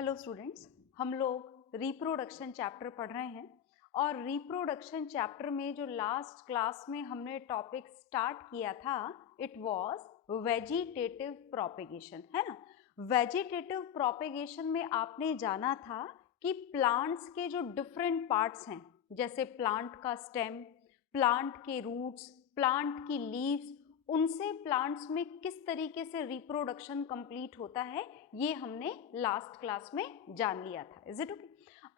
Hello students, हम लोग reproduction chapter पढ़ रहे हैं और रिप्रोडक्शन चैप्टर में जो लास्ट क्लास में हमने टॉपिक स्टार्ट किया था इट वाज वेजिटेटिव प्रोपेगेशन, है ना। वेजिटेटिव प्रोपेगेशन में आपने जाना था कि प्लांट्स के जो डिफरेंट पार्ट्स हैं, जैसे प्लांट का स्टेम, प्लांट के रूट्स, प्लांट की लीव्स, उनसे प्लांट्स में किस तरीके से रिप्रोडक्शन कंप्लीट होता है ये हमने लास्ट क्लास में जान लिया था। Is it okay?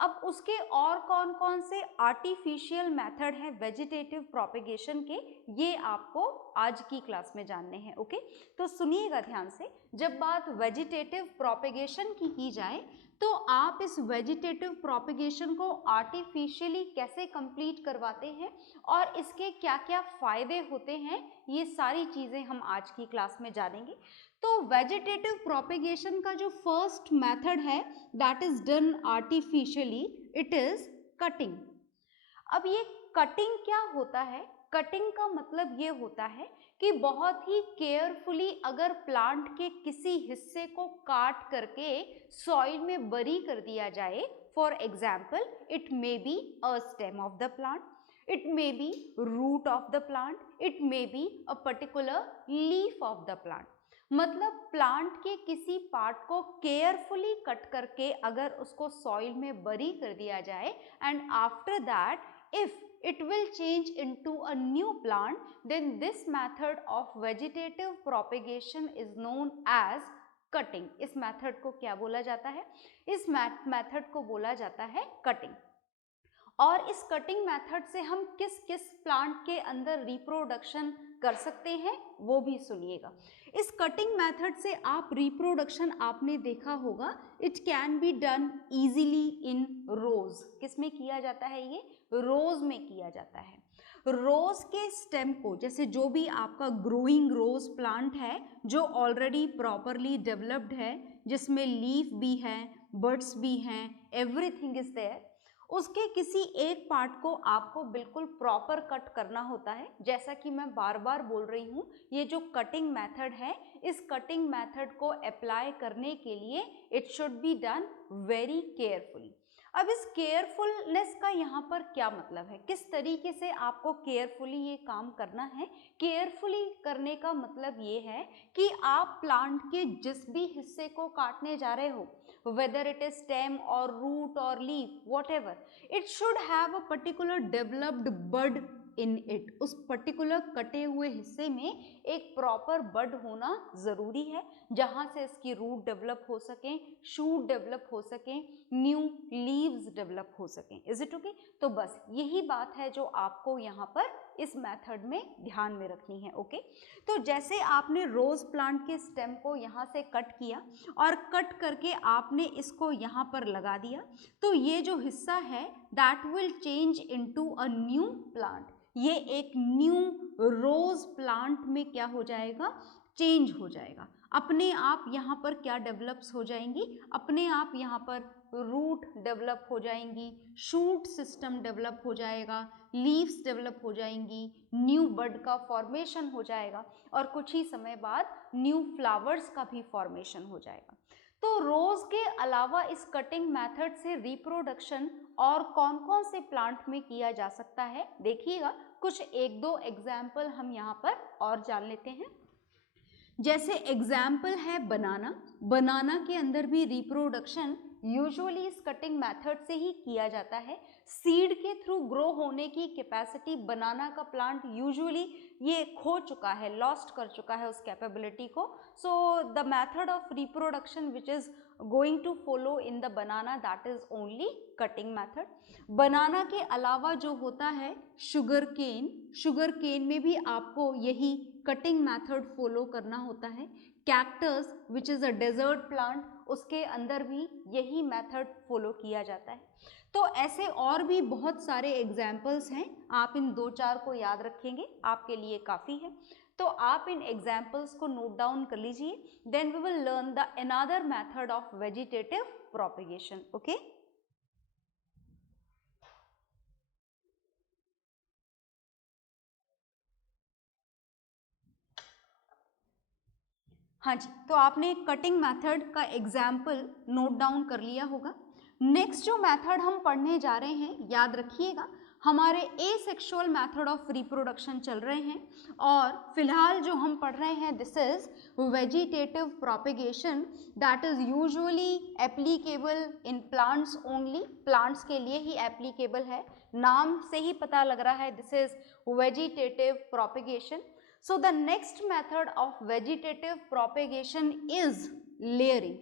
अब उसके और कौन कौन से आर्टिफिशियल मेथड हैं वेजिटेटिव प्रोपेगेशन के, ये आपको आज की क्लास में जानने हैं। ओके, तो सुनिएगा ध्यान से। जब बात वेजिटेटिव प्रोपेगेशन की जाए तो आप इस वेजिटेटिव प्रोपेगेशन को आर्टिफिशियली कैसे कंप्लीट करवाते हैं और इसके क्या क्या फायदे होते हैं, ये सारी चीजें हम आज की क्लास में जानेंगे। तो वेजिटेटिव प्रोपेगेशन का जो फर्स्ट मेथड है that is done artificially, it is cutting. अब ये कटिंग क्या होता है? कटिंग का मतलब ये होता है कि बहुत ही केयरफुली अगर प्लांट के किसी हिस्से को काट करके सॉइल में बरी कर दिया जाए, for example it may be a stem of the plant, it may be root of the plant, it may be a particular leaf of the plant। मतलब प्लांट के किसी पार्ट को केयरफुली कट करके अगर उसको सॉइल में बरी कर दिया जाए and after that if it will change into a new plant, then this method of vegetative propagation is known as cutting। इस मेथड को क्या बोला जाता है? इस मेथड को बोला जाता है कटिंग। और इस कटिंग मेथड से हम किस किस प्लांट के अंदर रिप्रोडक्शन कर सकते हैं वो भी सुनिएगा। इस कटिंग मेथड से आप रिप्रोडक्शन आपने देखा होगा, it can be done easily in rose. किस में किया जाता है? ये रोज में किया जाता है। रोज के स्टेम को, जैसे जो भी आपका ग्रोइंग रोज प्लांट है जो ऑलरेडी प्रॉपरली डेवलप्ड है, जिसमें लीफ भी है, बड्स भी हैं, एवरीथिंग इज देयर, उसके किसी एक पार्ट को आपको बिल्कुल प्रॉपर कट करना होता है। जैसा कि मैं बार बार बोल रही हूँ, ये जो कटिंग मेथड है, इस कटिंग मेथड को अप्लाई करने के लिए it should be done very carefully. अब इस केयरफुलनेस का यहाँ पर क्या मतलब है? किस तरीके से आपको केयरफुली ये काम करना है? केयरफुली करने का मतलब ये है कि आप प्लांट के जिस भी हिस्से को काटने जा रहे हो, whether it is stem or root or leaf, whatever, it should have a particular developed bud in it। उस पर्टिकुलर कटे हुए हिस्से में एक प्रॉपर बड होना जरूरी है, जहां से इसकी रूट डेवलप हो सके, शूट डेवलप हो सके, न्यू लीव्स डेवलप हो सके। Is it okay? तो बस यही बात है जो आपको यहाँ पर इस मेथड में ध्यान में रखनी है। ओके, तो जैसे आपने रोज प्लांट के स्टेम को यहाँ से कट किया और कट करके आपने इसको यहाँ पर लगा दिया, तो ये जो हिस्सा है that will change into a new plant. ये एक न्यू रोज प्लांट में क्या हो जाएगा? चेंज हो जाएगा। अपने आप यहाँ पर क्या डेवलप्स हो जाएंगी? अपने आप यहाँ पर रूट डेवलप हो जाएंगी, शूट सिस्टम डेवलप हो जाएगा, लीव्स डेवलप हो जाएंगी, न्यू बड का फॉर्मेशन हो जाएगा और कुछ ही समय बाद न्यू फ्लावर्स का भी फॉर्मेशन हो जाएगा। तो रोज के अलावा इस कटिंग मेथड से रिप्रोडक्शन और कौन कौन से प्लांट में किया जा सकता है, देखिएगा कुछ एक दो एग्जाम्पल हम यहाँ पर और जान लेते हैं। जैसे एग्जाम्पल है बनाना। बनाना के अंदर भी रिप्रोडक्शन यूजुअली इस कटिंग मेथड से ही किया जाता है। सीड के थ्रू ग्रो होने की कैपेसिटी बनाना का प्लांट यूजुअली ये खो चुका है, लॉस्ट कर चुका है उस कैपेबिलिटी को। So the method of reproduction which is going to follow in the banana, that is only cutting method. Banana के अलावा जो होता है शुगर केन, शुगर केन में भी आपको यही कटिंग मेथड फॉलो करना होता है। Cactus which is a desert plant, उसके अंदर भी यही मेथड फॉलो किया जाता है। तो ऐसे और भी बहुत सारे एग्जाम्पल्स हैं, आप इन दो चार को याद रखेंगे आपके लिए काफ़ी है। तो आप इन एग्जाम्पल्स को नोट डाउन कर लीजिए, then we will learn the another method of vegetative propagation. Okay, हाँ जी, तो आपने कटिंग मेथड का एग्जाम्पल नोट डाउन कर लिया होगा। नेक्स्ट जो मेथड हम पढ़ने जा रहे हैं, याद रखिएगा, हमारे एसेक्सुअल मेथड ऑफ रिप्रोडक्शन चल रहे हैं और फिलहाल जो हम पढ़ रहे हैं this is vegetative propagation that is usually applicable in plants only, plants के लिए ही एप्लीकेबल है, नाम से ही पता लग रहा है this is vegetative propagation. So the next method of vegetative propagation is layering.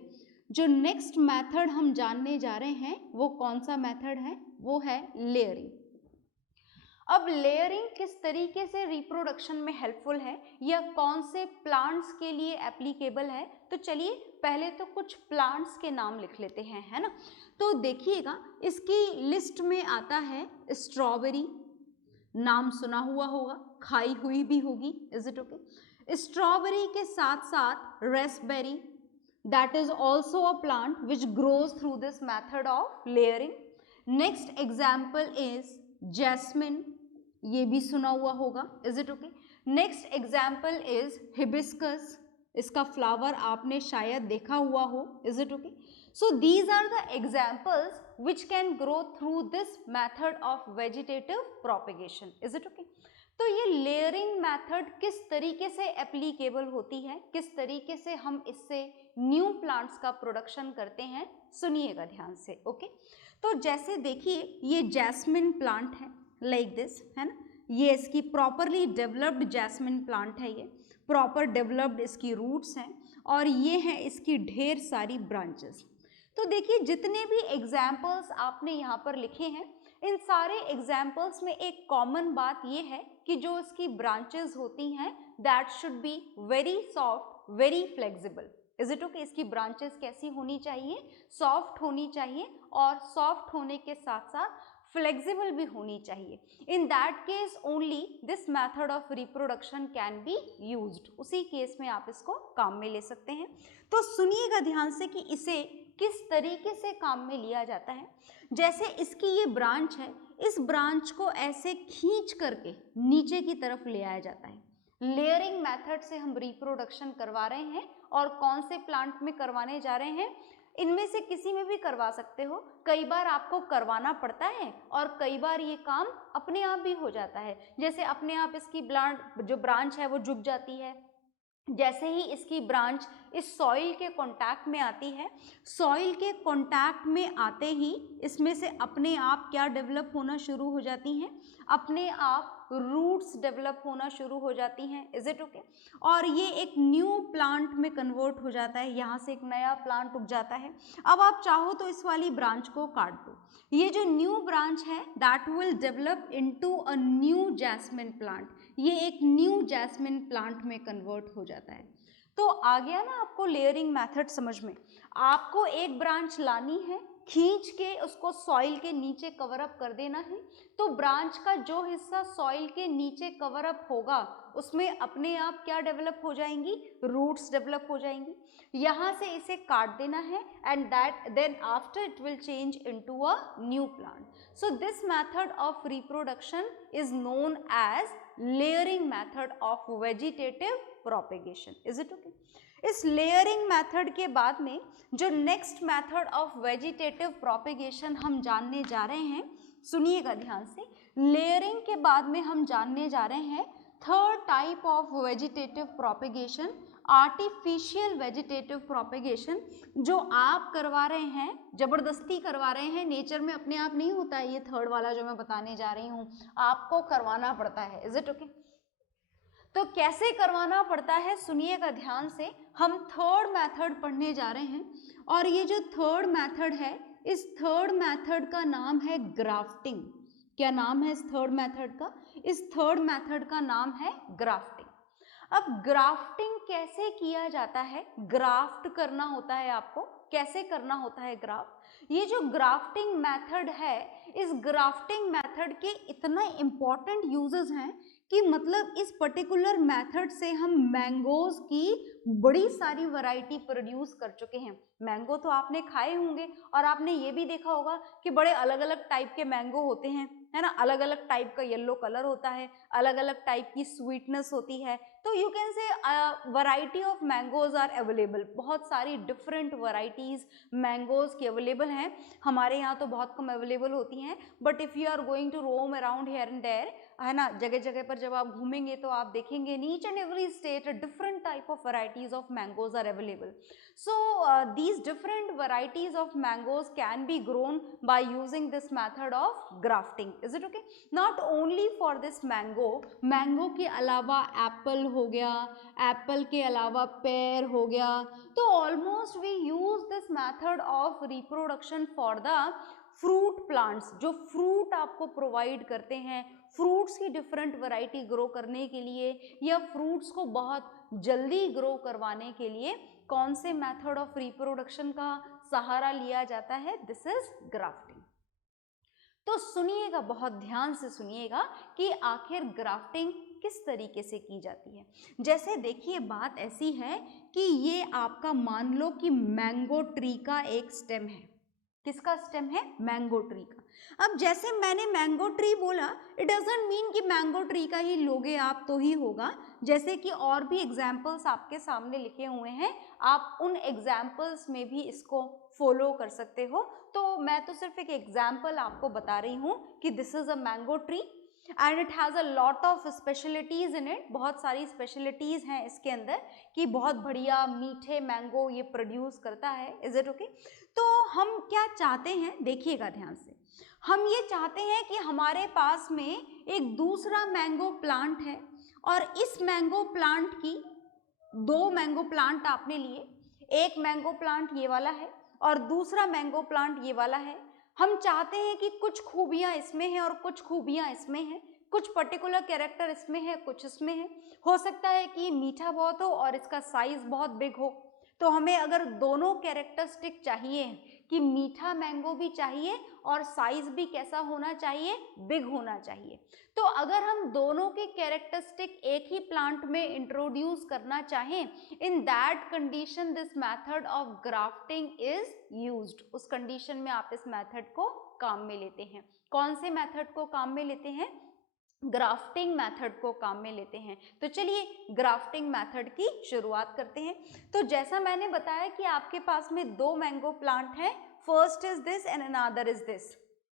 जो next method हम जानने जा रहे हैं वो कौन सा method है, वो है layering। अब लेयरिंग किस तरीके से रिप्रोडक्शन में हेल्पफुल है या कौन से प्लांट्स के लिए एप्लीकेबल है, तो चलिए पहले तो कुछ प्लांट्स के नाम लिख लेते हैं, है ना। तो देखिएगा इसकी लिस्ट में आता है स्ट्रॉबेरी, नाम सुना हुआ होगा, खाई हुई भी होगी, इज इट ओके। स्ट्रॉबेरी के साथ साथ raspberry that is also a plant which grows through this method of layering. Next example is jasmine, ये भी सुना हुआ होगा, is it okay. Next example is hibiscus, इसका फ्लावर आपने शायद देखा हुआ हो, is it okay. So these are the examples which can grow through this method of vegetative propagation, is it okay? तो ये लेयरिंग मेथड किस तरीके से एप्लीकेबल होती है, किस तरीके से हम इससे न्यू प्लांट्स का प्रोडक्शन करते हैं, सुनिएगा ध्यान से, ओके। तो जैसे देखिए ये जैस्मिन प्लांट है लाइक दिस, है ना, ये इसकी प्रॉपरली डेवलप्ड जैस्मिन प्लांट है, ये प्रॉपर डेवलप्ड इसकी रूट्स हैं और ये हैं इसकी ढेर सारी ब्रांचेस। तो देखिए जितने भी एग्जाम्पल्स आपने यहाँ पर लिखे हैं, इन सारे एग्जाम्पल्स में एक कॉमन बात ये है कि जो इसकी ब्रांचेस होती हैं that should be very soft, very flexible, is it okay. इसकी ब्रांचेस कैसी होनी चाहिए, सॉफ्ट होनी चाहिए और सॉफ्ट होने के साथ साथ फ्लेक्सिबल भी होनी चाहिए। In that case only this method of reproduction can be used, उसी केस में आप इसको काम में ले सकते हैं। तो सुनिएगा ध्यान से कि इसे किस तरीके से काम में लिया जाता है। जैसे इसकी ये ब्रांच है, इस ब्रांच को ऐसे खींच करके नीचे की तरफ ले आया जाता है। लेयरिंग मेथड से हम रिप्रोडक्शन करवा रहे हैं और कौन से प्लांट में करवाने जा रहे हैं, इनमें से किसी में भी करवा सकते हो। कई बार आपको करवाना पड़ता है और कई बार ये काम अपने आप भी हो जाता है, जैसे अपने आप इसकी जो ब्रांच है वो झुक जाती है। जैसे ही इसकी ब्रांच इस सॉइल के कांटेक्ट में आती है, सॉइल के कांटेक्ट में आते ही इसमें से अपने आप क्या डेवलप होना शुरू हो जाती हैं, अपने आप रूट्स डेवलप होना शुरू हो जाती हैं, इज इट ओके। और ये एक न्यू प्लांट में कन्वर्ट हो जाता है, यहाँ से एक नया प्लांट उग जाता है। अब आप चाहो तो इस वाली ब्रांच को काट दो, ये जो न्यू ब्रांच है that will develop into a new jasmine plant, ये एक न्यू जैस्मिन प्लांट में कन्वर्ट हो जाता है। तो आ गया ना आपको लेयरिंग मेथड समझ में। आपको एक ब्रांच लानी है, खींच के उसको सॉइल के नीचे कवर अप कर देना है, तो ब्रांच का जो हिस्सा सॉइल के नीचे कवर अप होगा उसमें अपने आप क्या डेवलप हो जाएंगी, रूट्स डेवलप हो जाएंगी। यहाँ से इसे काट देना है and that then after it will change into a new plant. So this method of reproduction is known as layering method of vegetative propagation, is it okay. इस लेयरिंग मेथड के बाद में जो next method of vegetative propagation हम जानने जा रहे हैं, सुनिएगा ध्यान से। लेयरिंग के बाद में हम जानने जा रहे हैं third type of vegetative propagation, artificial vegetative propagation, जो आप करवा रहे हैं, जबरदस्ती करवा रहे हैं, नेचर में अपने आप नहीं होता है। ये थर्ड वाला जो मैं बताने जा रही हूँ आपको करवाना पड़ता है, इज इट ओके। तो कैसे करवाना पड़ता है सुनिएगा ध्यान से। हम थर्ड मेथड पढ़ने जा रहे हैं और ये जो थर्ड मेथड है, इस थर्ड मेथड का नाम है ग्राफ्टिंग। क्या नाम है इस थर्ड मेथड का? इस थर्ड मेथड का नाम है ग्राफ्टिंग। अब ग्राफ्टिंग कैसे किया जाता है, ग्राफ्ट करना होता है आपको, कैसे करना होता है ग्राफ्ट। ये जो ग्राफ्टिंग मेथड है, इस ग्राफ्टिंग मेथड के इतना इम्पॉर्टेंट यूजेस हैं कि मतलब इस पर्टिकुलर मेथड से हम मैंगोज की बड़ी सारी वैरायटी प्रोड्यूस कर चुके हैं। मैंगो तो आपने खाए होंगे और आपने ये भी देखा होगा कि बड़े अलग अलग टाइप के मैंगो होते हैं, है ना, अलग अलग टाइप का येलो कलर होता है, अलग अलग टाइप की स्वीटनेस होती है। तो you can say variety of mangoes are available, बहुत सारी डिफरेंट वैरायटीज मैंगोज की अवेलेबल हैं। हमारे यहाँ तो बहुत कम अवेलेबल होती हैं, but if you are going to roam around here and there, है ना, जगह जगह पर जब आप घूमेंगे तो आप देखेंगे in each and every state different type of varieties of mangoes are available. So these different varieties of mangoes can be grown by using this method of grafting. Is it okay? Not only for this mango के अलावा Apple हो गया, Apple के अलावा pair हो गया, तो almost we use this method of reproduction for the fruit plants, जो फ्रूट आपको प्रोवाइड करते हैं, फ्रूट्स की डिफरेंट वैरायटी ग्रो करने के लिए या फ्रूट्स को बहुत जल्दी ग्रो करवाने के लिए कौन से मेथड ऑफ रिप्रोडक्शन का सहारा लिया जाता है? This is grafting. तो सुनिएगा, बहुत ध्यान से सुनिएगा कि आखिर ग्राफ्टिंग किस तरीके से की जाती है. जैसे देखिए, बात ऐसी है कि ये आपका मान लो कि मैंगो ट्री का एक स्टेम है. किसका स्टेम है? मैंगो ट्री का. अब जैसे मैंने मैंगो ट्री बोला, इट डजंट मीन कि मैंगो ट्री का ही लोगे आप तो ही होगा. जैसे कि और भी एग्जाम्पल्स आपके सामने लिखे हुए हैं, आप उन एग्जाम्पल्स में भी इसको फॉलो कर सकते हो. तो मैं तो सिर्फ एक एग्जाम्पल आपको बता रही हूँ कि this is a mango tree and it has a lot of specialities in it. बहुत सारी स्पेशलिटीज़ हैं इसके अंदर कि बहुत बढ़िया मीठे मैंगो ये प्रोड्यूस करता है. Is it okay? तो हम क्या चाहते हैं, देखिएगा ध्यान से, हम ये चाहते हैं कि हमारे पास में एक दूसरा मैंगो प्लांट है और इस मैंगो प्लांट की, दो मैंगो प्लांट आपने लिए, एक मैंगो प्लांट ये वाला है और दूसरा मैंगो प्लांट ये वाला है. हम चाहते हैं कि कुछ खूबियां इसमें हैं और कुछ खूबियां इसमें हैं, कुछ पर्टिकुलर कैरेक्टर इसमें है, कुछ इसमें है. हो सकता है कि मीठा बहुत हो और इसका साइज बहुत बिग हो. तो हमें अगर दोनों कैरेक्टरिस्टिक चाहिए कि मीठा मैंगो भी चाहिए और साइज भी कैसा होना चाहिए? बिग होना चाहिए. तो अगर हम दोनों के कैरेक्टरिस्टिक एक ही प्लांट में इंट्रोड्यूस करना चाहें, इन that condition this method of grafting is used. उस कंडीशन में आप इस मेथड को काम में लेते हैं. कौन से मेथड को काम में लेते हैं? ग्राफ्टिंग मेथड को काम में लेते हैं. तो चलिए ग्राफ्टिंग मेथड की शुरुआत करते हैं. तो जैसा मैंने बताया कि आपके पास में दो मैंगो प्लांट हैं, first is this and another is this.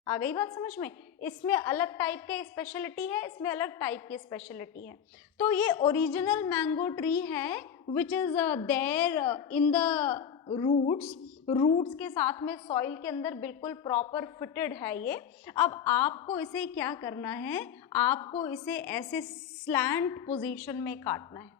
आ गई बात समझ में? इसमें अलग टाइप के स्पेशलिटी है, इसमें अलग टाइप की स्पेशलिटी है. तो ये ओरिजिनल मैंगो ट्री है which is there in the roots के साथ में सॉइल के अंदर बिल्कुल प्रॉपर फिटेड है ये. अब आपको इसे क्या करना है? आपको इसे ऐसे स्लैंट पोजीशन में काटना है.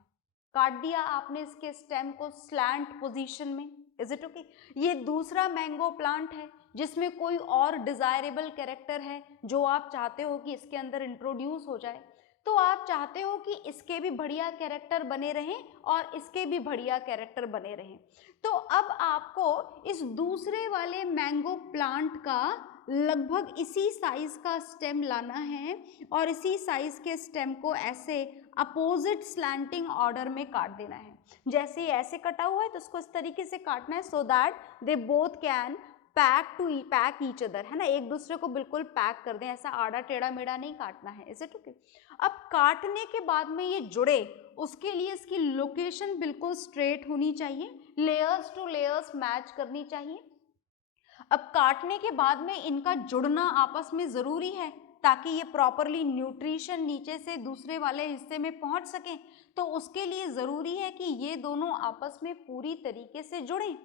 काट दिया आपने इसके स्टेम को स्लैंट पोजीशन में. Is it okay? ये दूसरा मैंगो प्लांट है जिसमें कोई और डिजायरेबल कैरेक्टर है जो आप चाहते हो कि इसके अंदर इंट्रोड्यूस हो जाए. तो आप चाहते हो कि इसके भी बढ़िया कैरेक्टर बने रहें और इसके भी बढ़िया कैरेक्टर बने रहें. तो अब आपको इस दूसरे वाले मैंगो प्लांट का लगभग इसी साइज का स्टेम लाना है और इसी साइज के स्टेम को ऐसे अपोजिट स्लैंटिंग ऑर्डर में काट देना है. जैसे ऐसे कटा हुआ है तो उसको इस तरीके से काटना है so that they both can pack each other, है ना, एक दूसरे को बिल्कुल पैक कर दें. ऐसा आड़ा टेढ़ा मेढ़ा नहीं काटना है. Is it okay? अब काटने के बाद में ये जुड़े, उसके लिए इसकी लोकेशन बिल्कुल स्ट्रेट होनी चाहिए, लेयर्स टू लेयर्स मैच करनी चाहिए. अब काटने के बाद में इनका जुड़ना आपस में जरूरी है ताकि ये प्रॉपरली न्यूट्रिशन नीचे से दूसरे वाले हिस्से में पहुंच सके. तो उसके लिए जरूरी है कि ये दोनों आपस में पूरी तरीके से जुड़ें.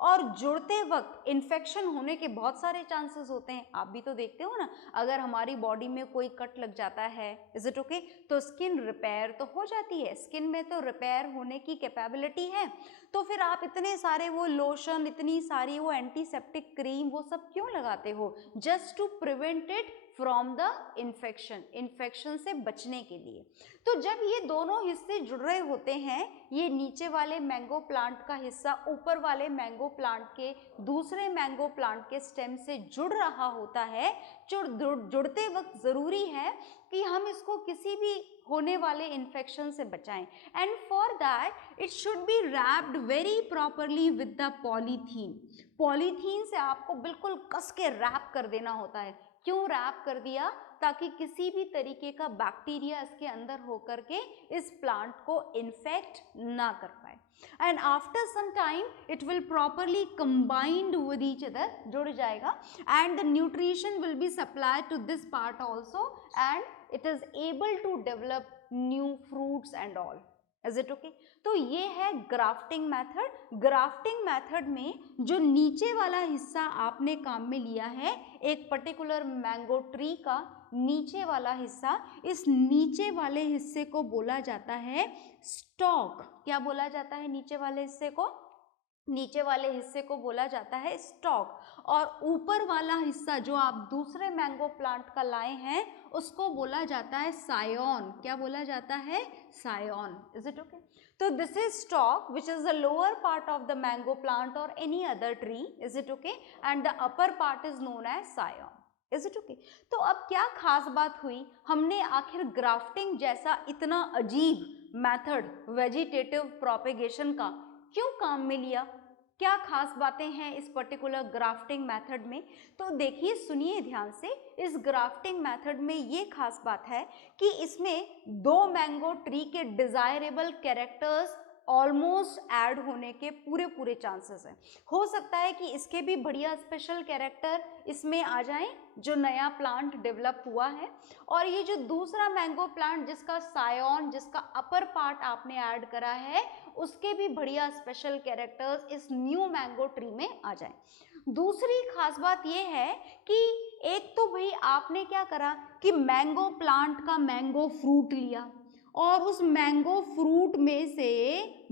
और जुड़ते वक्त इन्फेक्शन होने के बहुत सारे चांसेस होते हैं. आप भी तो देखते हो ना, अगर हमारी बॉडी में कोई कट लग जाता है, इज इट ओके, तो स्किन रिपेयर तो हो जाती है, स्किन में तो रिपेयर होने की कैपेबिलिटी है. तो फिर आप इतने सारे वो लोशन, इतनी सारी वो एंटीसेप्टिक क्रीम, वो सब क्यों लगाते हो? Just to prevent it from the infection, infection से बचने के लिए। तो जब ये दोनों हिस्से जुड़ रहे होते हैं, ये नीचे वाले मैंगो प्लांट का हिस्सा ऊपर वाले मैंगो प्लांट के दूसरे मैंगो प्लांट के स्टेम से जुड़ रहा होता है, जुड़ते वक्त जरूरी है कि हम इसको किसी भी होने वाले इन्फेक्शन से बचाएं, and for that it should be wrapped very properly with the polythene. Polythene से आपको बिल्कुल कस के रैप कर देना होता है। क्यों रैप कर दिया? ताकि किसी भी तरीके का बैक्टीरिया इसके अंदर होकर के इस प्लांट को इन्फेक्ट ना कर पाए। And after some time it will properly combined with each other, जुड़ जाएगा, and the nutrition will be supplied to this part also, and it is able to develop new fruits and all. Is it okay? तो ये है grafting method. Grafting method में जो नीचे वाला हिस्सा आपने काम में लिया है, एक पर्टिकुलर मैंगो ट्री का नीचे वाला हिस्सा, इस नीचे वाले हिस्से को बोला जाता है स्टॉक। क्या बोला जाता है नीचे वाले हिस्से को? नीचे वाले हिस्से को बोला जाता है स्टॉक। और ऊपर वाला हिस्सा जो आप दूसरे मैंगो प्लांट का लाए हैं, उसको बोला जाता है सायोन। क्या बोला जाता है? सायोन। Is it okay? तो this is stock which is the lower part of the mango plant और any other tree. Is it okay? And the upper part is known as scion. Is it okay? तो अब क्या खास बात हुई? हमने आखिर ग्राफ्टिंग जैसा इतना अजीब मेथड वेजिटेटिव प्रोपेगेशन का क्यों काम में लिया? क्या खास बातें हैं इस पर्टिकुलर ग्राफ्टिंग मेथड में? तो देखिए, सुनिए ध्यान से। इस ग्राफ्टिंग मेथड में ये खास बात है कि इसमें दो मैंगो ट्री के डिजायरेबल कैरेक्टर्स ऑलमोस्ट ऐड होने के पूरे चांसेस हैं। हो सकता है कि इसके भी बढ़िया स्पेशल कैरेक्टर इसमें आ जाएं जो नया प्लांट डेवलप हुआ है, और ये जो दूसरा मैंगो प्लांट जिसका सायोन, जिसका अपर पार्ट आपने ऐड करा है, उसके भी बढ़िया स्पेशल कैरेक्टर्स इस न्यू मैंगो ट्री में आ जाएं। दूसरी खास बात ये है कि एक तो भाई आपने क्या करा कि मैंगो प्लांट का मैंगो फ्रूट लिया और उस मैंगो फ्रूट में से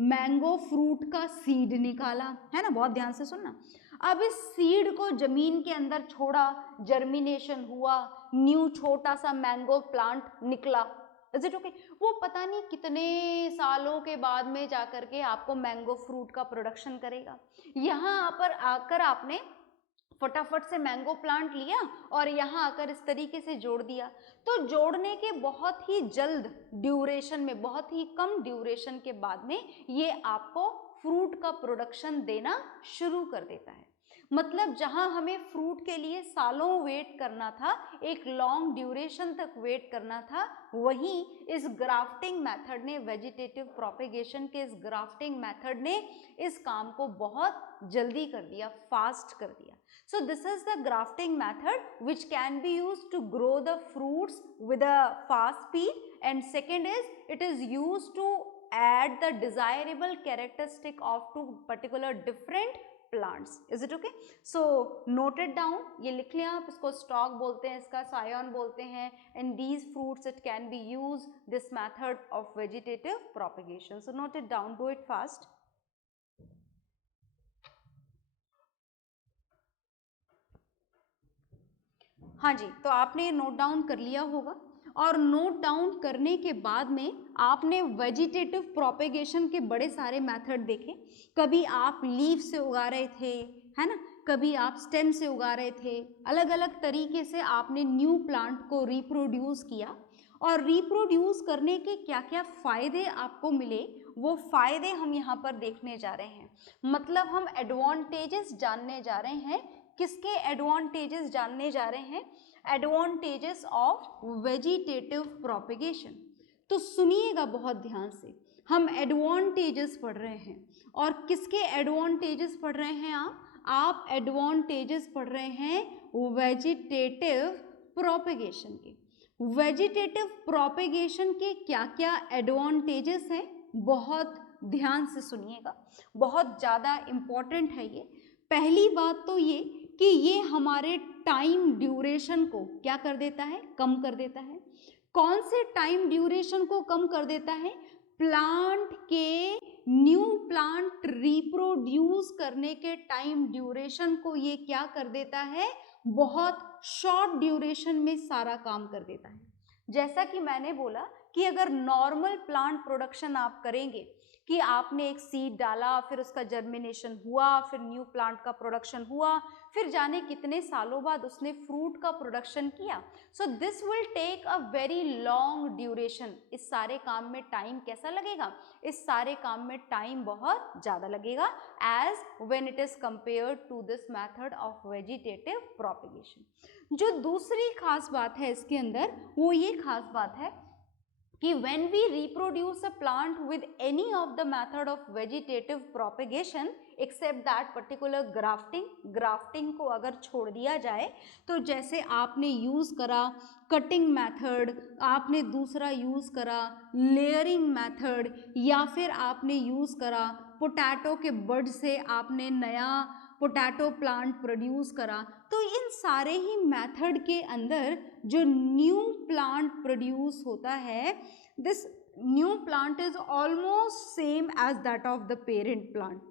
मैंगो फ्रूट का सीड निकाला, है ना? बहुत ध्यान से सुनना। अब इस सीड को जमीन के अंदर छोड़ा, जर्मिनेशन हुआ, न्यू छोटा सा मैंगो प्लांट निकला। Is it okay? वो पता नहीं कितने सालों के बाद में जाकर के आपको मैंगो फ्रूट का प्रोडक्शन करेगा। यहाँ पर आकर आपने फटाफट से मैंगो प्लांट लिया और यहाँ आकर इस तरीके से जोड़ दिया, तो जोड़ने के बहुत ही जल्द ड्यूरेशन में, बहुत ही कम ड्यूरेशन के बाद में ये आपको फ्रूट का प्रोडक्शन देना शुरू कर देता है। मतलब जहां हमें फ्रूट के लिए सालों वेट करना था, एक लॉन्ग ड्यूरेशन तक वेट करना था, वहीं इस ग्राफ्टिंग मेथड ने, वेजिटेटिव प्रोपेगेशन के इस ग्राफ्टिंग मेथड ने इस काम को बहुत जल्दी कर दिया, फास्ट कर दिया। So this is the grafting method which can be used to grow the fruits with a fast speed, and second is it is used to add the desirable characteristic of two particular different plants. Is it okay? So note it down, ये लिख लिया आप। इसको stock बोलते हैं, इसका सायोन बोलते हैं, and these fruits it can be used this method of vegetative propagation. So note it down, do it fast. हाँ जी, तो आपने नोट डाउन कर लिया होगा, और नोट डाउन करने के बाद में आपने वेजिटेटिव प्रोपेगेशन के बड़े सारे मेथड देखे। कभी आप लीफ से उगा रहे थे, है ना, कभी आप स्टेम से उगा रहे थे। अलग अलग तरीके से आपने न्यू प्लांट को रिप्रोड्यूस किया, और रिप्रोड्यूस करने के क्या क्या फ़ायदे आपको मिले, वो फ़ायदे हम यहाँ पर देखने जा रहे हैं। मतलब हम एडवांटेजेस जानने जा रहे हैं। किसके एडवांटेजेस जानने जा रहे हैं? Advantages of vegetative propagation. तो सुनिएगा बहुत ध्यान से, हम एडवांटेजेस पढ़ रहे हैं। और किसके एडवांटेजेस पढ़ रहे हैं आप एडवांटेजेस पढ़ रहे हैं वेजिटेटिव प्रोपेगेशन के। वेजिटेटिव प्रोपेगेशन के क्या क्या एडवांटेजेस हैं, बहुत ध्यान से सुनिएगा, बहुत ज़्यादा इम्पॉर्टेंट है ये। पहली बात तो ये कि ये हमारे टाइम ड्यूरेशन को क्या कर देता है? कम कर देता है। कौन से टाइम ड्यूरेशन को कम कर देता है? प्लांट के न्यू प्लांट रिप्रोड्यूस करने के टाइम ड्यूरेशन को ये क्या कर देता है? बहुत शॉर्ट ड्यूरेशन में सारा काम कर देता है। जैसा कि मैंने बोला कि अगर नॉर्मल प्लांट प्रोडक्शन आप करेंगे कि आपने एक सीड डाला, फिर उसका जर्मिनेशन हुआ, फिर न्यू प्लांट का प्रोडक्शन हुआ, फिर जाने कितने सालों बाद उसने फ्रूट का प्रोडक्शन किया, so this will take a very long duration. इस सारे काम में टाइम कैसा लगेगा? इस सारे काम में टाइम बहुत ज़्यादा लगेगा as when it is compared to this method of vegetative propagation. जो दूसरी खास बात है इसके अंदर वो ये खास बात है कि when we reproduce a plant with any of the method of vegetative propagation except that particular grafting को अगर छोड़ दिया जाए, तो जैसे आपने यूज़ करा कटिंग मेथड, आपने दूसरा यूज़ करा लेयरिंग मेथड, या फिर आपने यूज़ करा पोटैटो के बड से आपने नया पोटैटो प्लांट प्रोड्यूस करा, तो इन सारे ही मेथड के अंदर जो न्यू प्लांट प्रोड्यूस होता है, this new plant is almost same as that of the parent plant.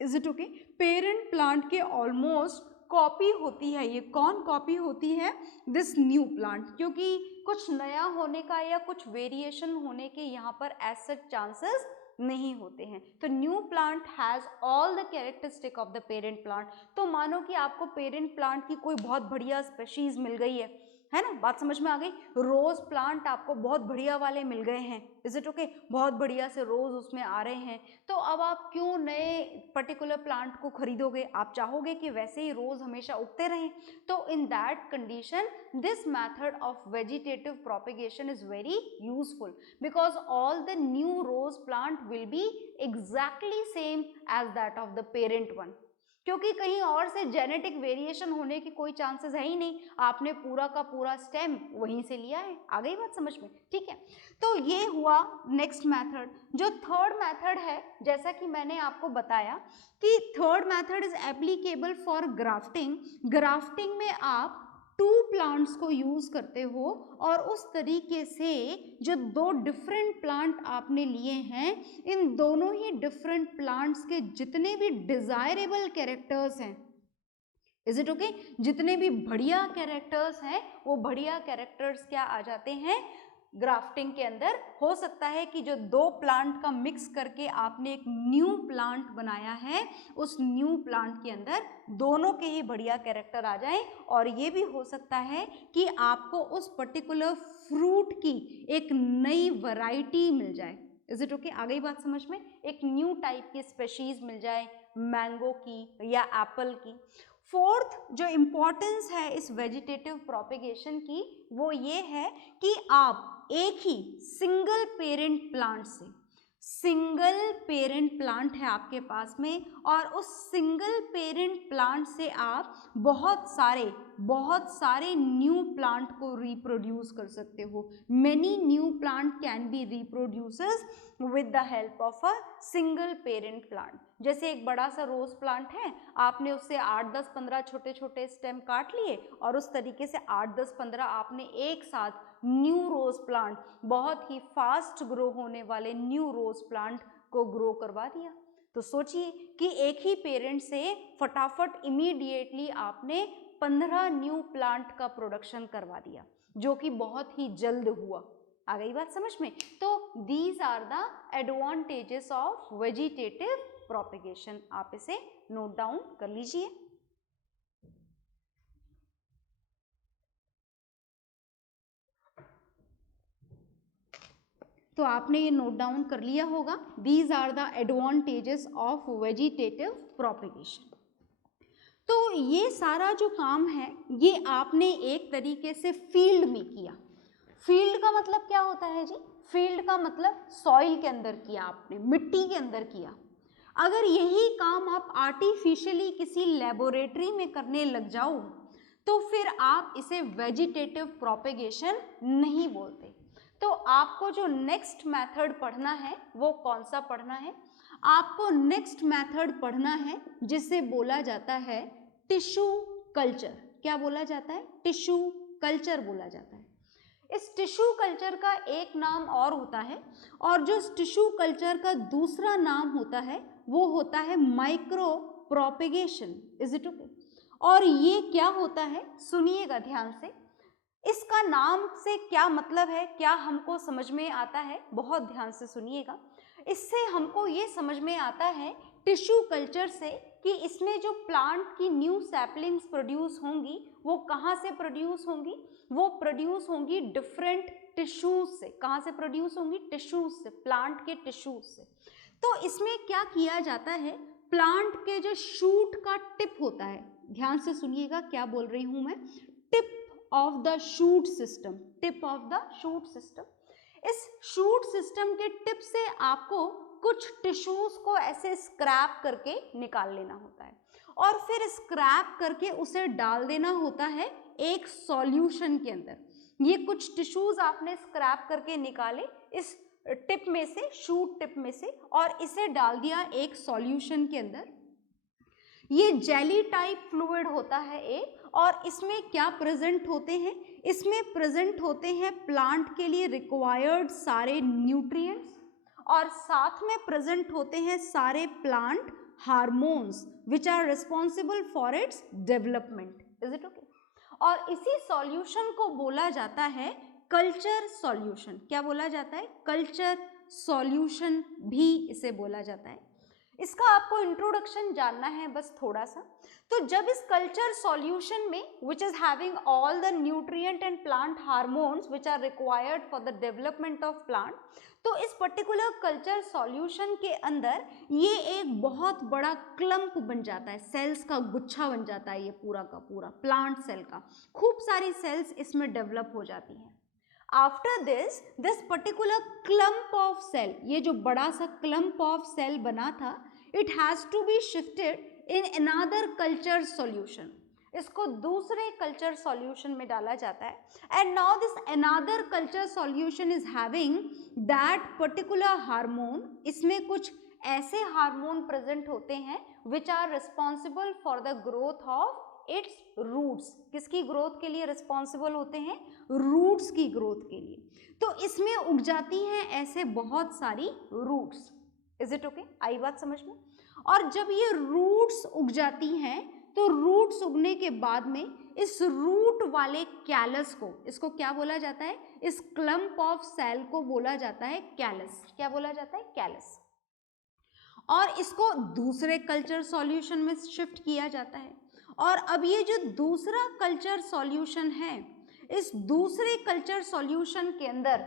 Is it okay? Parent plant के ऑलमोस्ट कॉपी होती है। ये कौन कॉपी होती है? दिस न्यू प्लांट, क्योंकि कुछ नया होने का या कुछ वेरिएशन होने के यहाँ पर एज सच चांसेस नहीं होते हैं। तो new plant has all the characteristic of the parent plant. तो मानो कि आपको पेरेंट प्लांट की कोई बहुत बढ़िया स्पेशीज मिल गई है ना? बात समझ में आ गई? रोज प्लांट आपको बहुत बढ़िया वाले मिल गए हैं, इज इट ओके? बहुत बढ़िया से रोज उसमें आ रहे हैं, तो अब आप क्यों नए पर्टिकुलर प्लांट को खरीदोगे? आप चाहोगे कि वैसे ही रोज हमेशा उगते रहें। तो in that condition this method of vegetative propagation is very useful because all the new rose plant will be exactly same as that of the parent one, क्योंकि कहीं और से जेनेटिक वेरिएशन होने की कोई चांसेस है ही नहीं। आपने पूरा का पूरा स्टेम वहीं से लिया है। आ गई बात समझ में? ठीक है, तो ये हुआ नेक्स्ट मेथड। जो थर्ड मेथड है, जैसा कि मैंने आपको बताया कि third method is applicable for grafting. Grafting में आप टू प्लांट्स को यूज करते हो और उस तरीके से जो दो डिफरेंट प्लांट आपने लिए हैं, इन दोनों ही डिफरेंट प्लांट्स के जितने भी डिजायरेबल कैरेक्टर्स हैं, इज इट ओके, जितने भी बढ़िया कैरेक्टर्स हैं, वो बढ़िया कैरेक्टर्स क्या आ जाते हैं? ग्राफ्टिंग के अंदर। हो सकता है कि जो दो प्लांट का मिक्स करके आपने एक न्यू प्लांट बनाया है, उस न्यू प्लांट के अंदर दोनों के ही बढ़िया कैरेक्टर आ जाएं, और ये भी हो सकता है कि आपको उस पर्टिकुलर फ्रूट की एक नई वैरायटी मिल जाए। Is it okay? आ गई बात समझ में? एक न्यू टाइप की स्पेशीज मिल जाए, मैंगो की या एप्पल की। फोर्थ जो इम्पोर्टेंस है इस वेजिटेटिव प्रोपेगेशन की, वो ये है कि आप एक ही सिंगल पेरेंट प्लांट से, सिंगल पेरेंट प्लांट है आपके पास में, और उस सिंगल पेरेंट प्लांट से आप बहुत सारे न्यू प्लांट को रिप्रोड्यूस कर सकते हो। Many new plant can be reproduces with the help of a single parent plant. जैसे एक बड़ा सा रोज प्लांट है, आपने उससे 8, 10, 15 छोटे छोटे स्टेम काट लिए और उस तरीके से 8, 10, 15 आपने एक साथ न्यू रोज प्लांट, बहुत ही फास्ट ग्रो होने वाले न्यू रोज प्लांट को ग्रो करवा दिया। तो सोचिए कि एक ही पेरेंट से फटाफट इमीडिएटली आपने 15 न्यू प्लांट का प्रोडक्शन करवा दिया, जो कि बहुत ही जल्द हुआ। आ गई बात समझ में? तो these are the advantages of vegetative propagation. आप इसे नोट डाउन कर लीजिए। तो आपने ये नोट डाउन कर लिया होगा, these are the advantages of vegetative propagation. तो ये सारा जो काम है ये आपने एक तरीके से फील्ड में किया। फील्ड का मतलब क्या होता है जी? फील्ड का मतलब सॉइल के अंदर किया, आपने मिट्टी के अंदर किया। अगर यही काम आप आर्टिफिशियली किसी लेबोरेटरी में करने लग जाओ तो फिर आप इसे वेजिटेटिव प्रोपेगेशन नहीं बोलते। तो आपको जो नेक्स्ट मेथड पढ़ना है वो कौन सा पढ़ना है? आपको नेक्स्ट मेथड पढ़ना है जिसे बोला जाता है टिश्यू कल्चर। क्या बोला जाता है? टिश्यू कल्चर बोला जाता है। इस टिश्यू कल्चर का एक नाम और होता है, और जो टिश्यू कल्चर का दूसरा नाम होता है वो होता है micro propagation. Is it okay? और ये क्या होता है, सुनिएगा ध्यान से, इसका नाम से क्या मतलब है, क्या हमको समझ में आता है, बहुत ध्यान से सुनिएगा। इससे हमको ये समझ में आता है टिश्यू कल्चर से कि इसमें जो प्लांट की न्यू सैपलिंग्स प्रोड्यूस होंगी वो कहाँ से प्रोड्यूस होंगी, वो प्रोड्यूस होंगी डिफरेंट टिश्यूज से। कहाँ से प्रोड्यूस होंगी, टिश्यूज से, प्लांट के टिश्यूज से। तो इसमें क्या किया जाता है, प्लांट के जो शूट का टिप होता है, ध्यान से सुनिएगा क्या बोल रही हूं मैं, tip of the shoot system, tip of the shoot system. इस शूट सिस्टम के टिप से आपको कुछ टिश्यूज को ऐसे स्क्रैप करके निकाल लेना होता है और फिर स्क्रैप करके उसे डाल देना होता है एक सॉल्यूशन के अंदर। ये कुछ टिश्यूज आपने स्क्रैप करके निकाले इस टिप में से, शूट टिप में से, और इसे डाल दिया एक सॉल्यूशन के अंदर। ये जेली टाइप फ्लूइड होता है एक, और इसमें क्या प्रेजेंट होते हैं, इसमें प्रेजेंट होते हैं प्लांट के लिए रिक्वायर्ड सारे न्यूट्रिएंट्स, और साथ में प्रेजेंट होते हैं सारे plant hormones which are responsible for its development. Is it okay? और इसी सॉल्यूशन को बोला जाता है कल्चर सॉल्यूशन। क्या बोला जाता है, कल्चर सॉल्यूशन भी इसे बोला जाता है। इसका आपको इंट्रोडक्शन जानना है बस थोड़ा सा। तो जब इस कल्चर सॉल्यूशन में which is having all the nutrient and plant hormones which are required for the development of plant, तो इस पर्टिकुलर कल्चर सॉल्यूशन के अंदर ये एक बहुत बड़ा क्लम्प बन जाता है, सेल्स का गुच्छा बन जाता है, ये पूरा का पूरा प्लांट सेल का, खूब सारी सेल्स इसमें डेवलप हो जाती हैं। After this particular clump of cell, ये जो बड़ा सा क्लम्प ऑफ सेल बना था, it has to be shifted in another culture solution. इसको दूसरे कल्चर सॉल्यूशन में डाला जाता है, and now this another culture solution is having that particular hormone. इसमें कुछ ऐसे हार्मोन प्रेजेंट होते हैं which are responsible for the growth of its roots. किसकी ग्रोथ के लिए रिस्पॉन्सिबल होते हैं, रूट्स की ग्रोथ के लिए। तो इसमें उग जाती हैं ऐसे बहुत सारी रूट्स। Is it okay? आई बात समझ में? और जब ये रूट्स उग जाती हैं तो रूट्स उगने के बाद में इस रूट वाले कैलस को, इसको क्या बोला जाता है, इस क्लम्प ऑफ सेल को बोला जाता है कैलस। क्या बोला जाता है, कैलस। और इसको दूसरे कल्चर सॉल्यूशन में शिफ्ट किया जाता है। और अब ये जो दूसरा कल्चर सॉल्यूशन है, इस दूसरे कल्चर सॉल्यूशन के अंदर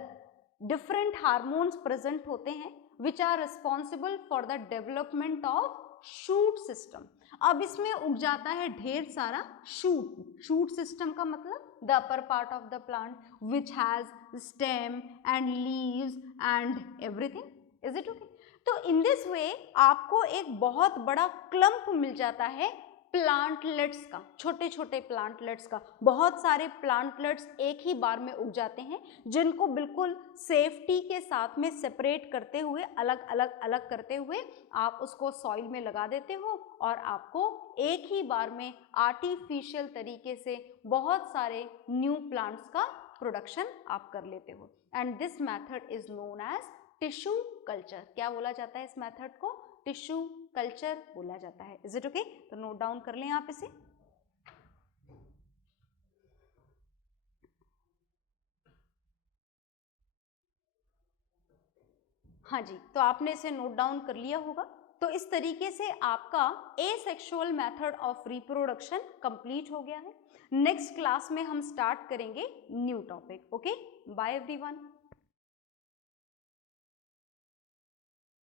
डिफरेंट हार्मोन्स प्रेजेंट होते हैं which are responsible for the development of shoot system. अब इसमें उग जाता है ढेर सारा शूट। शूट सिस्टम का मतलब the upper part of the plant which has stem and leaves and everything. Is it okay? तो इन दिस वे आपको एक बहुत बड़ा क्लम्प मिल जाता है प्लांटलेट्स का, छोटे छोटे प्लांटलेट्स का। बहुत सारे प्लांटलेट्स एक ही बार में उग जाते हैं, जिनको बिल्कुल सेफ्टी के साथ में सेपरेट करते हुए, अलग अलग अलग करते हुए आप उसको सॉइल में लगा देते हो, और आपको एक ही बार में आर्टिफिशियल तरीके से बहुत सारे न्यू प्लांट्स का प्रोडक्शन आप कर लेते हो। And this method is known as tissue culture. क्या बोला जाता है इस मेथड को, टिश्यू कल्चर बोला जाता है। Is it okay? तो नोट डाउन कर लें आप इसे। हाँ जी, तो आपने इसे नोट डाउन कर लिया होगा। तो इस तरीके से आपका asexual method of reproduction complete हो गया है। नेक्स्ट क्लास में हम स्टार्ट करेंगे new topic. Okay, bye everyone.